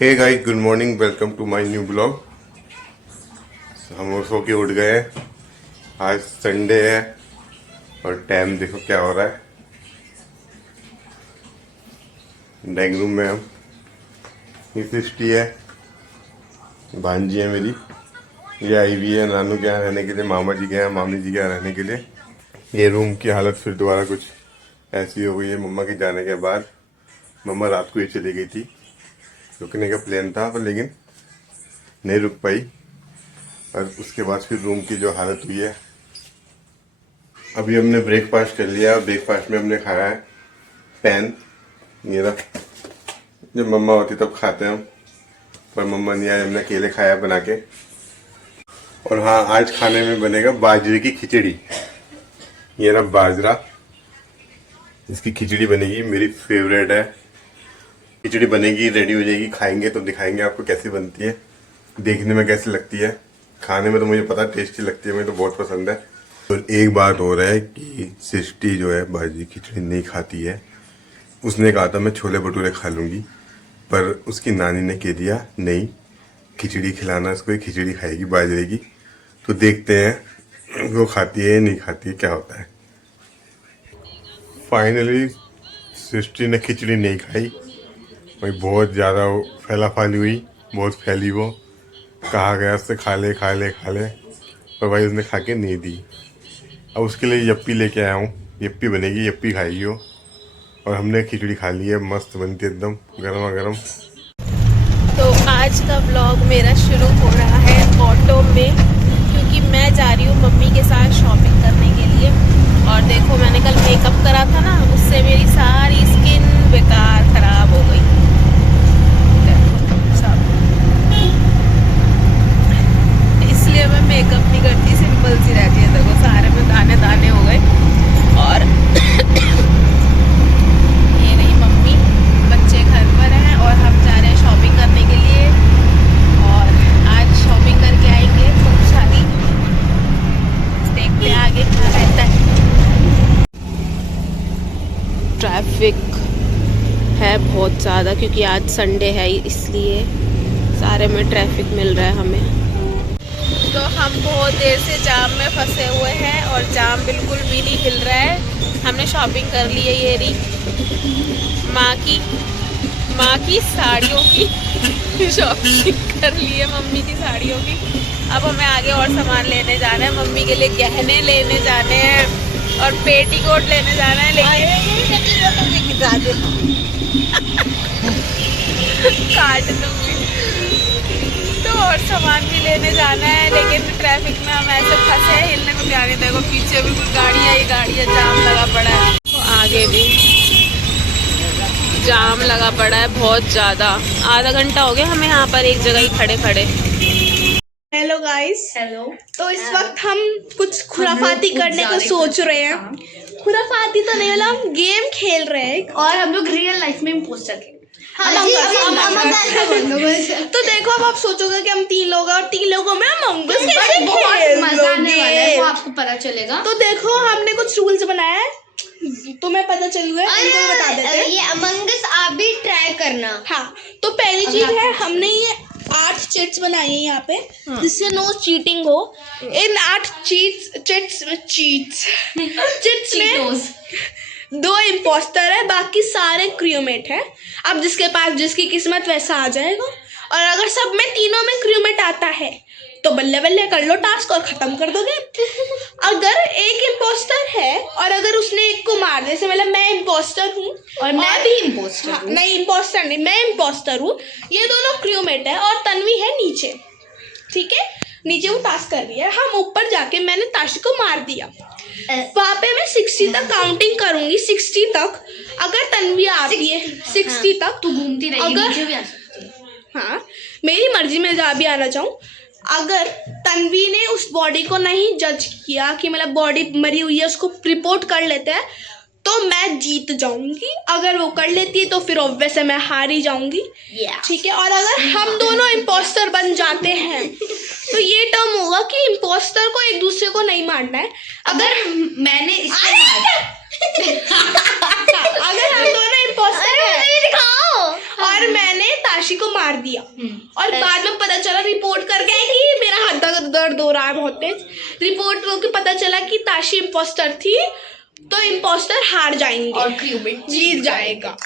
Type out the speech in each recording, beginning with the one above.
Hey guys, good morning, welcome to my new blog. हम सो के उठ गए। आज संडे है और टाइम देखो क्या हो रहा है। ड्राइंग रूम में हम ये सृष्टि है, भांजी है मेरी, ये आई हुई है नानू के यहाँ रहने के लिए, मामा जी के यहाँ, मामी जी के यहाँ रहने के लिए। ये रूम की हालत फिर दोबारा कुछ ऐसी हो गई है मम्मा के जाने के बाद। मम्मा रात को ही चली गई थी, रुकने का प्लान था पर लेकिन नहीं रुक पाई, और उसके बाद फिर रूम की जो हालत हुई है। अभी हमने ब्रेकफास्ट कर लिया। ब्रेकफास्ट में हमने खाया है पैन, ये रहा। जब मम्मा होती तब खाते हैं हम, पर मम्मा नहीं आए, हमने अकेले खाया बना के। और हाँ, आज खाने में बनेगा बाजरे की खिचड़ी। ये रहा बाजरा, इसकी खिचड़ी बनेगी, मेरी फेवरेट है। खिचड़ी बनेगी, रेडी हो जाएगी, खाएंगे तो दिखाएंगे आपको कैसी बनती है, देखने में कैसी लगती है। खाने में तो मुझे पता टेस्टी लगती है, मुझे तो बहुत पसंद है। तो एक बात हो रहा है कि सृष्टि जो है बाजरे की खिचड़ी नहीं खाती है। उसने कहा था मैं छोले भटूरे खा लूँगी, पर उसकी नानी ने कह दिया नहीं, खिचड़ी खिलाना इसको, खिचड़ी खाएगी बाजरे की। तो देखते हैं वो खाती है नहीं खाती है, क्या होता है। फाइनली सृष्टि ने खिचड़ी नहीं खाई भाई, बहुत ज़्यादा फैला फाली हुई, बहुत फैली वो। कहा गया उससे खा ले खा ले खा ले, पर भाई उसने खा के नहीं दी। अब उसके लिए यप्पी लेके आया हूँ, यप्पी बनेगी, यप्पी खाएगी वो। और हमने खिचड़ी खा ली है, मस्त बनती है एकदम गर्मा गर्म। तो आज का व्लॉग मेरा शुरू हो रहा है ऑटो में, क्योंकि मैं जा रही हूँ मम्मी के साथ शॉपिंग करने के लिए। और देखो मैंने कल मेकअप करा था ना, उससे मेरी सारी स्किन बेकार खराब हो गई। इसलिए मैं मेकअप नहीं करती, सिंपल सी रहती है। देखो सारे में दाने दाने हो गए। और ये रही मम्मी, बच्चे घर पर हैं और हम जा रहे हैं शॉपिंग करने के लिए। और आज शॉपिंग करके आएंगे खूब सारी, देखते हैं आगे क्या रहता है। ट्रैफिक है बहुत ज़्यादा, क्योंकि आज संडे है, इसलिए सारे में ट्रैफिक मिल रहा है हमें। तो हम बहुत देर से जाम में फंसे हुए हैं और जाम बिल्कुल भी नहीं हिल रहा है। हमने शॉपिंग कर ली है, ये रही माँ की साड़ियों की शॉपिंग कर ली है, मम्मी की साड़ियों की। अब हमें आगे और सामान लेने जाना है, मम्मी के लिए गहने लेने जाने हैं और पेटीकोट लेने जाना है। लेकिन काट दूंगी। तो और सामान भी लेने जाना है, लेकिन ट्रैफिक में हम ऐसे फंसे हैं, हिलने को तैयार नहीं। देखो पीछे भी कुछ गाड़ियाँ ही गाड़ियाँ, जाम लगा पड़ा है। तो आगे भी जाम लगा पड़ा है बहुत ज़्यादा। आधा घंटा हो गया हमें यहाँ पर एक जगह ही खड़े खड़े। Hello guys. हेलो। तो इस वक्त हम कुछ खुराफाती करने को सोच रहे हैं। खुराफाती तो नहीं, मतलब हम गेम खेल रहे हैं और हम लोग रियल लाइफ में इम्पोस्टर थे। तो देखो अब आप सोचोगे कि हम 3 लोग हैं और 3 लोगों में हम कैसे बहुत मजा आने वाला है, वो आपको पता चलेगा। तो देखो हमने कुछ रूल्स बनाया है, तुम्हें पता चल गया, इनको बता देते हैं। ये अमंग अस आप भी ट्राई करना। हाँ, तो पहली चीज है, हमने ये 8 चिट्स बनाई है यहाँ पे, जिससे नो चीटिंग हो। इन 8 चिट्स में 2 इम्पोस्टर है, बाकी सारे क्रूमेट है। अब जिसके पास जिसकी किस्मत वैसा आ जाएगा। और अगर सब में तीनों में क्रूमेट आता है तो बल्ले बल्ले कर लो टास्क और खत्म कर दोगे। अगर एक इम्पोस्टर है और अगर उसने एक को मार दे, जैसे मतलब मैं इम्पोस्टर हूँ और मैं भी इम्पोस्टर हूँ। नहीं, इम्पोस्टर नहीं, मैं इम्पोस्टर हूँ। ये दोनों क्रूमेट है और तन्वी है नीचे, ठीक है। नीचे वो टास्क कर रही है, हम ऊपर जाके मैंने ताशी को मार दिया। वहाँ पे मैं 60 तक काउंटिंग करूंगी, 60 तक। अगर तन्वी आती है 60 तक तू घूमती रहेगी, नीचे भी आ सकती है। हाँ, मेरी मर्जी में जहाँ भी आना चाहूँ। अगर तन्वी ने उस बॉडी को नहीं जज किया कि मतलब बॉडी मरी हुई है, उसको रिपोर्ट कर लेते हैं, तो मैं जीत जाऊंगी। अगर वो कर लेती है तो फिर ऑब्वियस है मैं हार ही जाऊंगी, ठीक है। और अगर हम दोनों इम्पोस्टर बन जाते हैं तो ये टर्म होगा कि इम्पोस्टर को एक दूसरे को नहीं मारना है। अगर मैंने अगर हम दोनों इम्पोस्टर हैं और मैंने ताशी को मार दिया और बाद में पता चला रिपोर्ट करके आई कि मेरा हाथ दर्द हो रहा है बहुत तेज। रिपोर्ट होकर पता चला कि ताशी इम्पोस्टर थी, तो इम्पोस्टर हार जाएंगे और क्रूमेट जीत जाएगा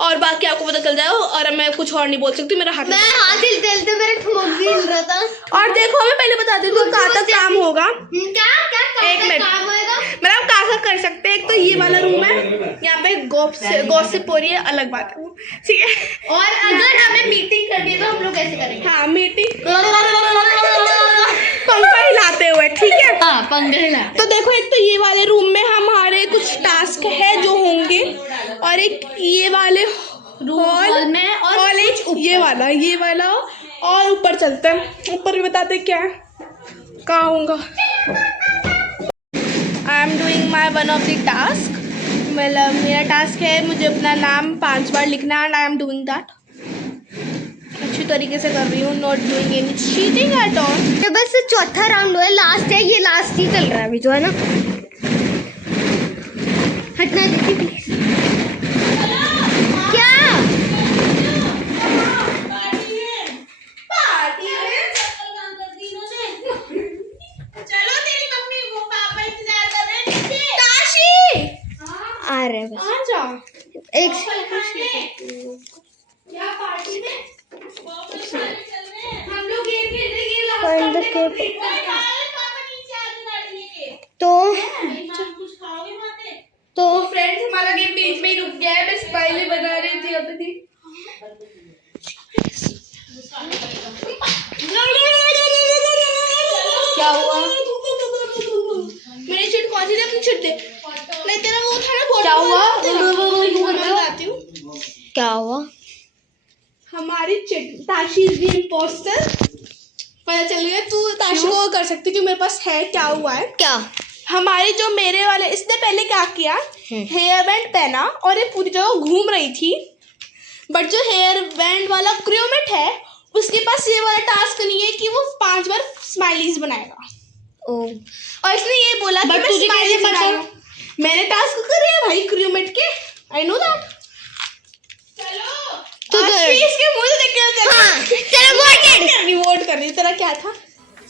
और बाकी आपको पता चल जाएगा। और मैं कुछ और नहीं बोल सकती, मेरा हाथ मैं हाथ हिलते मेरे ठोक भी हिल रहा था। और देखो मैं पहले बताती हूँ कहाँ तक काम होगा। क्या एक मिनट, काम होएगा? मतलब कहाँ कर सकते हैं। एक तो ये वाला रूम है, यहाँ पे गॉसिप हो रही है, अलग बात है, ठीक है। और अगर हमें मीटिंग करनी है तो हम लोग कैसे करेंगे? हाँ मीटिंग पंखा हिलाते हुए, ठीक है। हाँ पंखा हिला। तो देखो एक तो ये वाले रूम में हमारे कुछ टास्क है जो होंगे, और एक ये वाले हॉल में और एक ये वाला और ऊपर चलते हैं। ऊपर भी बताते क्या है, कहाँ होगा। I am doing my one of the task, मतलब मेरा टास्क है मुझे अपना नाम 5 बार लिखना, and I am doing that अच्छी तरीके से कर रही हूँ, not doing any cheating at all. तो बस चौथा राउंड है, लास्ट है, ये लास्ट ही चल रहा है अभी जो है ना। हटना दीदी प्लीज। क्या चलो तेरी मम्मी वो पापा इंतजार कर रहे हैं। आ रहे हैं बस। आ जा एक क्या पार्टी में हम लोग गेम खेल रहे हैं। तो फ्रेंड्स हमारा गेम बीच में ही रुक गया है, मैं स्माइली बना रही थी अभी। क्या हुआ? मेरी चिट कौन सी थी? अपनी चिट दे। नहीं तेरा वो था ना, क्या हुआ? मैं बताती हूँ क्या हुआ। हमारी चिट ताशी इज द इम्पोस्टर, पता चल गया। तू ताशी को कर सकती क्योंकि मेरे पास है। क्या हुआ है, क्या हमारी जो मेरे वाले, इसने पहले क्या किया, हेयर बैंड पहना और ये पूरी जगह घूम रही थी, बट जो हेयर बैंड वाला क्रूमेट है उसके पास ये वाला टास्क नहीं है कि वो 5 बार स्माइलीज बनाएगा। ओ और इसने ये बोला कि मैं स्माइलीज बनाऊं। मैंने टास्क करे हैं भाई क्रूमेट के, आई नो दैट। चलो तो इसके मुंह से देख के चलो वोट कर रही। तेरा क्या था?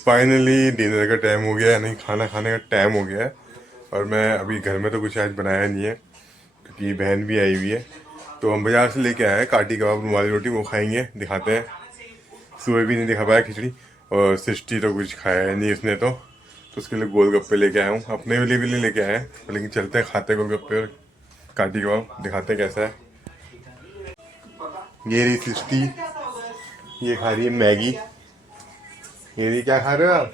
फाइनली डिनर का टाइम हो गया है, नहीं खाना खाने का टाइम हो गया है। और मैं अभी घर में तो कुछ आज बनाया नहीं है क्योंकि बहन भी आई हुई है, तो हम बाजार से लेके आए हैं काटी कबाब रुमाली रोटी, वो खाएंगे, दिखाते हैं। सुबह भी नहीं दिखा पाया खिचड़ी, और सृष्टि तो कुछ खाया है नहीं उसने, तो उसके लिए गोलगप्पे लेके आया हूँ। अपने लिए भी लेके आए हैं, लेकिन चलते हैं खाते गोलगप्पे और काटी कबाब, दिखाते हैं कैसा है। ये रही सृष्टि, ये खा रही है मैगी। ये रही, क्या खा रहे हो आप?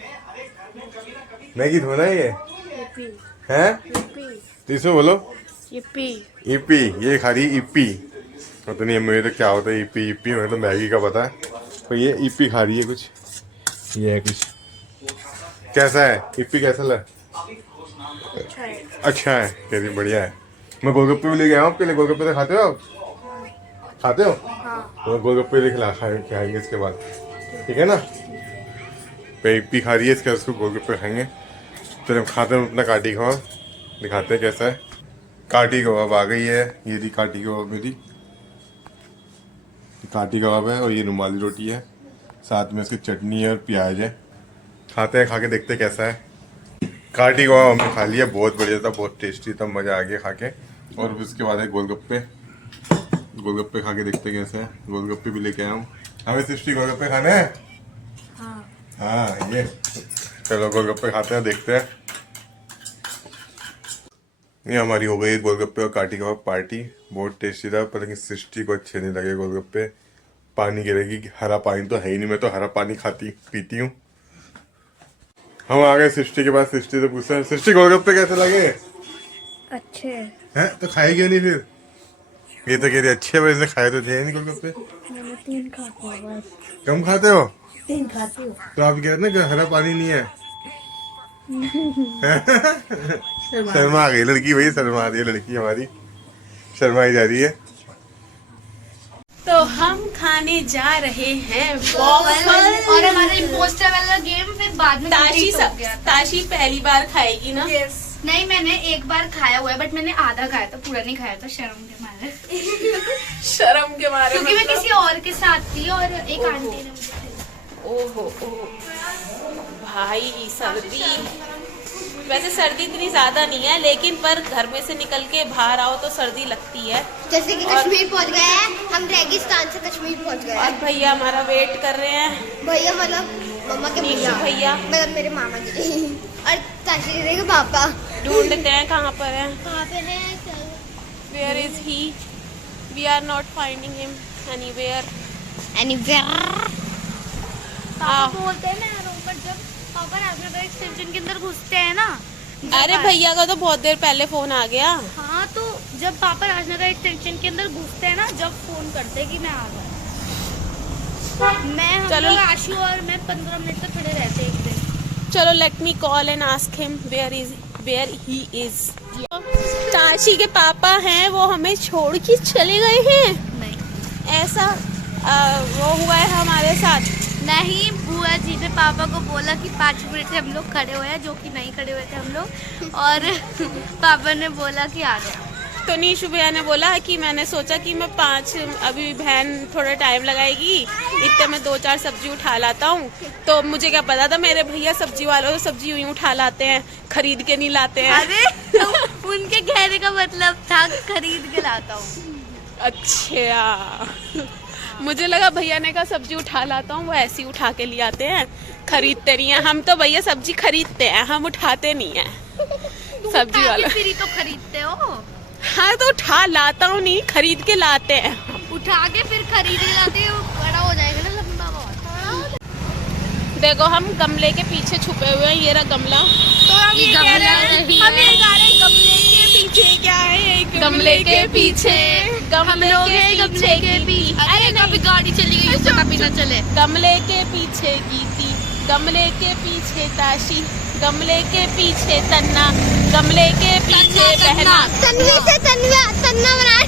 मैगी धोना ये है, तो इसमें बोलो इप्पी। ये खा रही है इप्पी, तो नहीं मुझे तो क्या होता है इप्पी, मुझे तो मैगी का पता है, तो ये इप्पी खा रही है कुछ। ये है कुछ, कैसा है इप्पी, कैसा लगा? अच्छा है, कह रही बढ़िया है। मैं गोलगप्पे भी लेके आया हूँ आपके लिए। गोलगप्पे तो खाते हो आप? खाते हो? तो गोलगप्पे लेके खाएंगे इसके बाद, ठीक है ना। इप्पी खा रही है, इसके बाद उसको गोलगप्पे खाएंगे। तो जब खाते हैं अपना काटी कबाब, दिखाते हैं कैसा है। काटी कबाब आ गई है, ये थी काटी कबाब मेरी। काटी कबाब है और ये रुमाली रोटी है, साथ में उसकी चटनी है और प्याज है। खाते हैं, खा के देखते हैं कैसा है। काटी कबाब हमने खा लिया, बहुत बढ़िया था, बहुत टेस्टी था, मज़ा आ गया खा के। और उसके बाद है गोलगप्पे, गोलगप्पे खा के देखते हैं कैसे है। गोलगप्पे भी लेके आया हूँ। हमें सृष्टि गोलगप्पे खाने हैं? हाँ ये चलो गोलगप्पे खाते हैं, देखते हैं। ये हमारी हो गई गोलगप्पे और काटी कबाब पार्टी, बहुत टेस्टी था, पर लेकिन सृष्टि को अच्छे नहीं लगे गोलगप्पे। पानी गिरेगी, हरा पानी तो है ही नहीं, मैं तो हरा पानी पीती हूँ। हम आ गए सृष्टि के पास, सृष्टि से पूछते हैं, सृष्टि गोलगप्पे कैसे लगे? अच्छे हैं। तो खाए क्यों नहीं फिर? ये तो कह रही अच्छे, पर इसने खाए तो थे नहीं गोलगप्पे। 3 खाते हो। कम खाते हो? 3 खाते हो। तो आप कह रहे ना कि हरा पानी नहीं है। शर्मा आ गई लड़की, भाई शर्मा आ रही है लड़की हमारी, शर्माई जा रही है। तो हम खाने जा रहे हैं और हमारा इम्पोस्टर वाला गेम फिर बाद में ताशी पहली बार खाएगी ना। यस नहीं, मैंने एक बार खाया हुआ है, बट मैंने आधा खाया था, पूरा नहीं खाया था, शर्म के मारे। शर्म के मारे क्योंकि मैं किसी और के साथ थी और एक आंटी ने मुझे खिलाया। ओहो भाई सर्दी, वैसे सर्दी इतनी ज्यादा नहीं है, लेकिन पर घर में से निकल के बाहर आओ तो सर्दी लगती है। जैसे कि कश्मीर पहुंच गए हैं हम, रेगिस्तान से कश्मीर पहुंच गए और हैं। भैया हमारा वेट कर रहे हैं, भैया मतलब मम्मा के नीशू भैया मतलब मेरे मामा जी और ताशी दीदी के पापा। ढूंढते हैं कहाँ पर है। कहाँ पे है? Where is he? We are not finding him anywhere. पापा बोलते हैं मैं आ रहा हूँ, पर जब पापा राजनगर एक्सटेंशन के अंदर घुसते हैं ना, अरे भैया का तो बहुत देर पहले फोन आ गया। हाँ, तो जब पापा राजनगर एक्सटेंशन के अंदर घुसते हैं ना, जब फोन करते हैं कि मैं आ गया, मैं हम चलो। लोग आशु और मैं 15 मिनट तक खड़े रहते हैं एक दिन। चलो let me call and ask him where he is. Tashi के पापा हैं, वो हमें छोड़ के चले गए हैं। नहीं ऐसा वो हुआ है हमारे साथ। नहीं, बुआ जी ने पापा को बोला कि 5 मिनट से हम लोग खड़े हुए हैं, जो कि नहीं खड़े हुए थे हम लोग, और पापा ने बोला कि आ गया। तो नीशू भैया ने बोला कि मैंने सोचा कि मैं 5 अभी बहन थोड़ा टाइम लगाएगी, इतने में 2-4 सब्जी उठा लाता हूँ। तो मुझे क्या पता था मेरे भैया सब्जी वालों तो सब्जी यूं उठा लाते हैं, खरीद के नहीं लाते हैं। अरे तो उनके कहने का मतलब था खरीद के लाता हूँ। अच्छा मुझे लगा भैया ने कहा सब्जी उठा लाता हूँ, वो ऐसे ही उठा के ले आते हैं, खरीदते नहीं है। हम तो भैया सब्जी खरीदते हैं, हम उठाते नहीं है सब्जी वाला। फिर ही तो खरीदते हो। हाँ तो उठा लाता हूँ, नहीं खरीद के लाते हैं। उठा के फिर खरीद के लाते हो, बड़ा हो जाएगा ना लंबा बहुत। देखो हम गमले के पीछे छुपे हुए हैं, ये रहा गमला। तो हम ये कह रहे हैं, हम ये गा रहे हैं गमले के पीछे क्या है, गमले के पीछे, हम लोग हैं गमले के पीछे। अरे कभी गाड़ी चली गई हो, कभी ना चले। गमले के पीछे गीती, गमले के पीछे ताशी, गमले के पीछे तन्ना, गमले के पीछे बहना। तन्वी से तन्ना बना।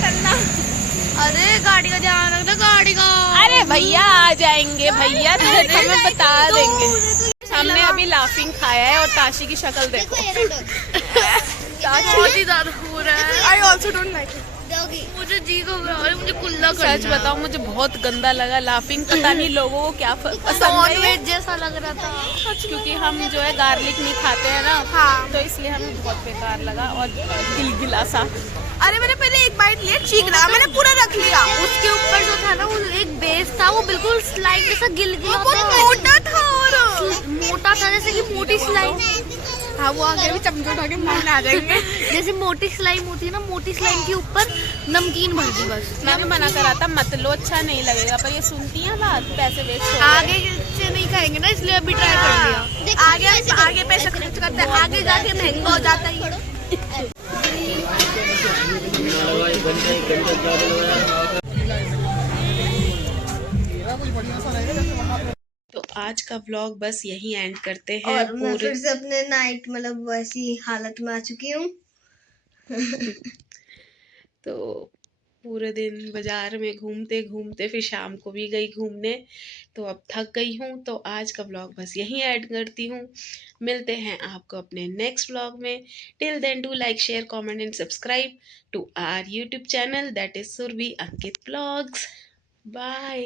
तन्ना। अरे गाड़ी का ध्यान रखना, गाड़ी का। अरे भैया आ जाएंगे, भैया तो हमें बता देंगे। हमने अभी लाफिंग खाया है और ताशी की शक्ल देखो। बहुत ही ज्यादा हो रहा है। I also don't like it. मुझे जी घबरा रहा है, मुझे कुल्ला करना है। सच बताओ मुझे बहुत गंदा लगा लाफिंग, पता नहीं लोगों को क्या पसंद नॉन है। वेज जैसा लग रहा था। क्योंकि हम जो है गार्लिक नहीं खाते हैं ना, हाँ। तो इसलिए हमें बहुत बेकार लगा और गिलगिला सा। अरे मैंने पहले एक बाइट लिया, ठीक रहा, मैंने पूरा रख लिया। उसके ऊपर जो था ना, वो एक बेस था, वो बिल्कुल स्लाइड जैसा गिलगिला वो बहुत मोटा था और मोटा था, जैसे कि मोटी स्लाइम। हाँ वो आगे भी चमचे उठा के मारने आ जाएंगे। जैसे मोटी स्लाइम होती है ना, मोटी स्लाइम के ऊपर नमकीन भर दी बस। मैंने मना करा था मत लो, अच्छा नहीं लगेगा, पर ये सुनती है बात, पैसे वेस्ट हो आगे से नहीं खाएंगे ना, इसलिए अभी ट्राई कर लिया। आगे पैसे खर्च करते हैं, आगे जाके महंगा हो जाता है। तो आज का व्लॉग बस यही एंड करते हैं। और मैं फिर से अपने नाइट मतलब वैसी हालत में आ चुकी हूँ। तो पूरे दिन बाजार में घूमते घूमते फिर शाम को भी गई घूमने, तो अब थक गई हूँ। तो आज का व्लॉग बस यहीं ऐड करती हूँ। मिलते हैं आपको अपने नेक्स्ट व्लॉग में। Till then do like share comment and subscribe to our YouTube channel that is Surbhi Ankit vlogs. Bye.